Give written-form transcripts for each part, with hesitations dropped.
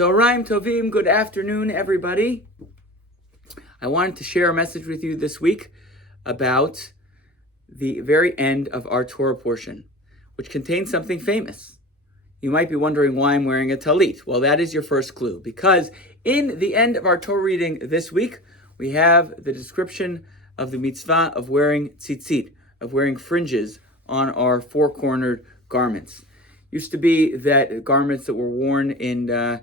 Toraim Tovim, good afternoon, everybody. I wanted to share a message with you this week about the very end of our Torah portion, which contains something famous. You might be wondering why I'm wearing a talit. Well, that is your first clue, because in the end of our Torah reading this week, we have the description of the mitzvah of wearing tzitzit, of wearing fringes on our four-cornered garments. Used to be that garments that were worn in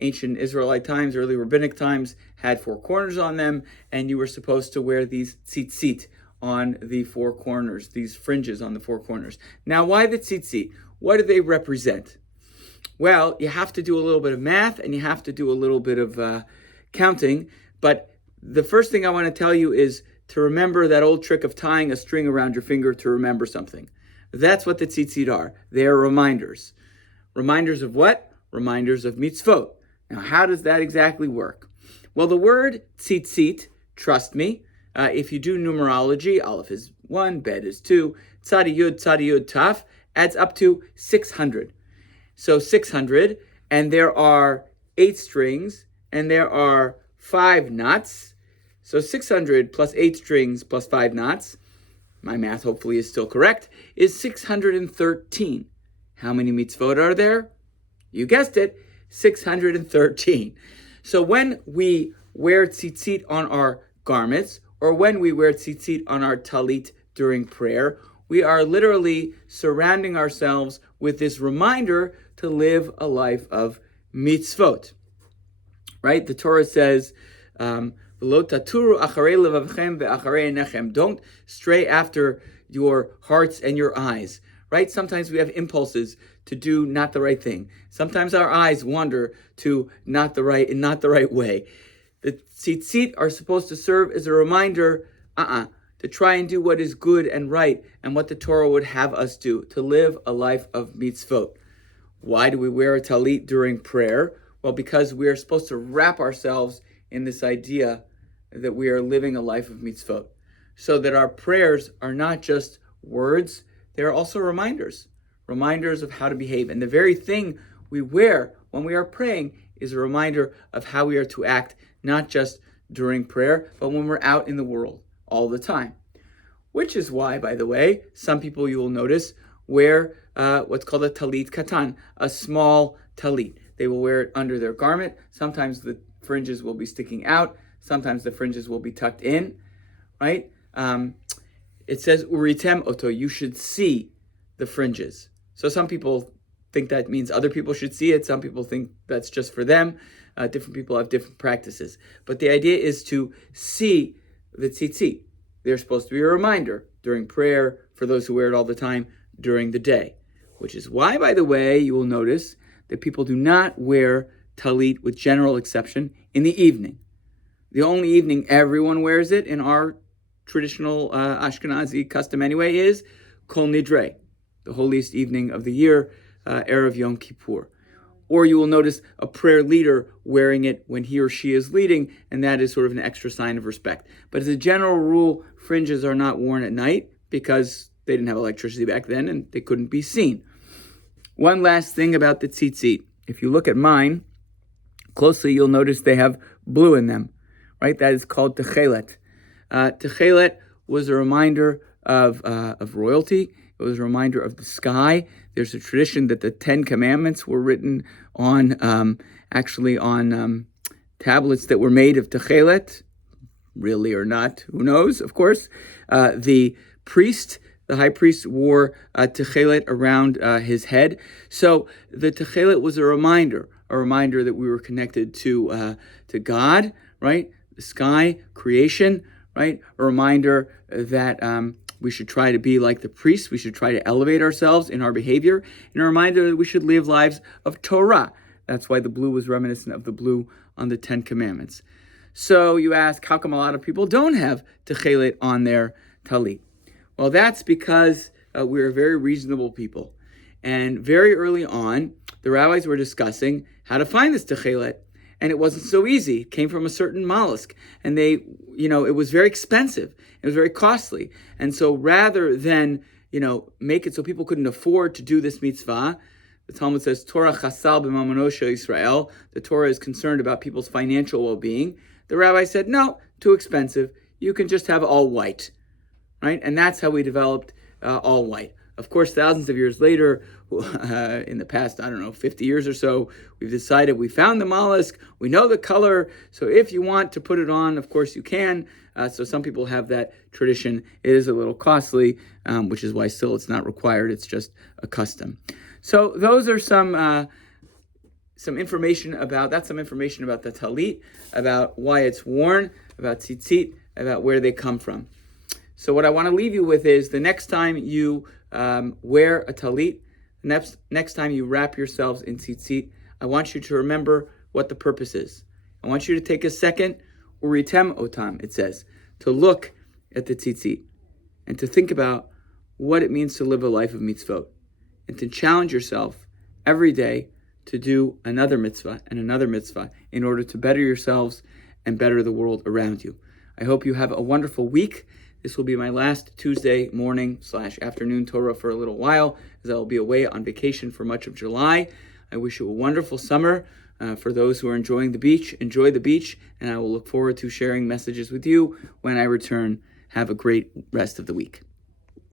ancient Israelite times, early rabbinic times, had four corners on them, and you were supposed to wear these tzitzit on the four corners, these fringes on the four corners. Now, why the tzitzit? What do they represent? Well, you have to do a little bit of math, and you have to do a little bit of counting, but the first thing I want to tell you is to remember that old trick of tying a string around your finger to remember something. That's what the tzitzit are. They are reminders. Reminders of what? Reminders of mitzvot. Now, how does that exactly work? Well, the word tzitzit, trust me, if you do numerology, aleph is 1, bet is 2, tzadi yud, taf, adds up to 600. So 600, and there are 8 strings, and there are 5 knots. So 600 plus 8 strings plus 5 knots, my math hopefully is still correct, is 613. How many mitzvot are there? You guessed it, 613. So when we wear tzitzit on our garments, or when we wear tzitzit on our talit during prayer, we are literally surrounding ourselves with this reminder to live a life of mitzvot. Right? The Torah says, don't stray after your hearts and your eyes. Right? Sometimes we have impulses to do not the right thing. Sometimes our eyes wander to not the right way. The tzitzit are supposed to serve as a reminder, to try and do what is good and right and what the Torah would have us do, to live a life of mitzvot. Why do we wear a talit during prayer? Well, because we are supposed to wrap ourselves in this idea that we are living a life of mitzvot, so that our prayers are not just words, they are also reminders of how to behave. And the very thing we wear when we are praying is a reminder of how we are to act, not just during prayer, but when we're out in the world all the time. Which is why, by the way, some people, you will notice, wear what's called a talit katan, a small talit. They will wear it under their garment. Sometimes the fringes will be sticking out. Sometimes the fringes will be tucked in, right? It says, uritem oto, you should see the fringes. So some people think that means other people should see it. Some people think that's just for them. Different people have different practices. But the idea is to see the tzitzit. They're supposed to be a reminder during prayer for those who wear it all the time during the day. Which is why, by the way, you will notice that people do not wear talit, with general exception, in the evening. The only evening everyone wears it in our traditional Ashkenazi custom anyway is Kol Nidre, the holiest evening of the year, Erev Yom Kippur. Or you will notice a prayer leader wearing it when he or she is leading, and that is sort of an extra sign of respect. But as a general rule, fringes are not worn at night because they didn't have electricity back then and they couldn't be seen. One last thing about the tzitzit. If you look at mine closely, you'll notice they have blue in them, right? That is called techelet. Techelet was a reminder of royalty. It was a reminder of the sky. There's a tradition that the 10 Commandments were written on, tablets that were made of techelet. Really or not, who knows, of course. The high priest wore techelet around his head. So the techelet was a reminder that we were connected to God, right? The sky, creation, right? A reminder that we should try to be like the priests. We should try to elevate ourselves in our behavior. And a reminder that we should live lives of Torah. That's why the blue was reminiscent of the blue on the 10 Commandments. So you ask, how come a lot of people don't have techelet on their talit? Well, that's because we're very reasonable people. And very early on, the rabbis were discussing how to find this techelet. And it wasn't so easy. It came from a certain mollusk. And it was very expensive. It was very costly. And so rather than, make it so people couldn't afford to do this mitzvah, The Talmud says, Torah chasal b'mamonosha Israel. The Torah is concerned about people's financial well-being. The rabbi said, no, too expensive. You can just have all white, right? And that's how we developed all white. Of course, thousands of years later, in the past, 50 years or so, we've decided we found the mollusk, we know the color, so if you want to put it on, of course you can. So some people have that tradition. It is a little costly, which is why still it's not required, it's just a custom. So those are some information about the talit, about why it's worn, about tzitzit, about where they come from. So what I want to leave you with is the next time you wear a talit, next time you wrap yourselves in tzitzit, I want you to remember what the purpose is. I want you to take a second, uritem otam, it says, to look at the tzitzit and to think about what it means to live a life of mitzvot, and to challenge yourself every day to do another mitzvah and another mitzvah in order to better yourselves and better the world around you. I hope you have a wonderful week. This will be my last Tuesday morning/afternoon Torah for a little while, as I will be away on vacation for much of July. I wish you a wonderful summer. For those who are enjoying the beach, enjoy the beach, and I will look forward to sharing messages with you when I return. Have a great rest of the week.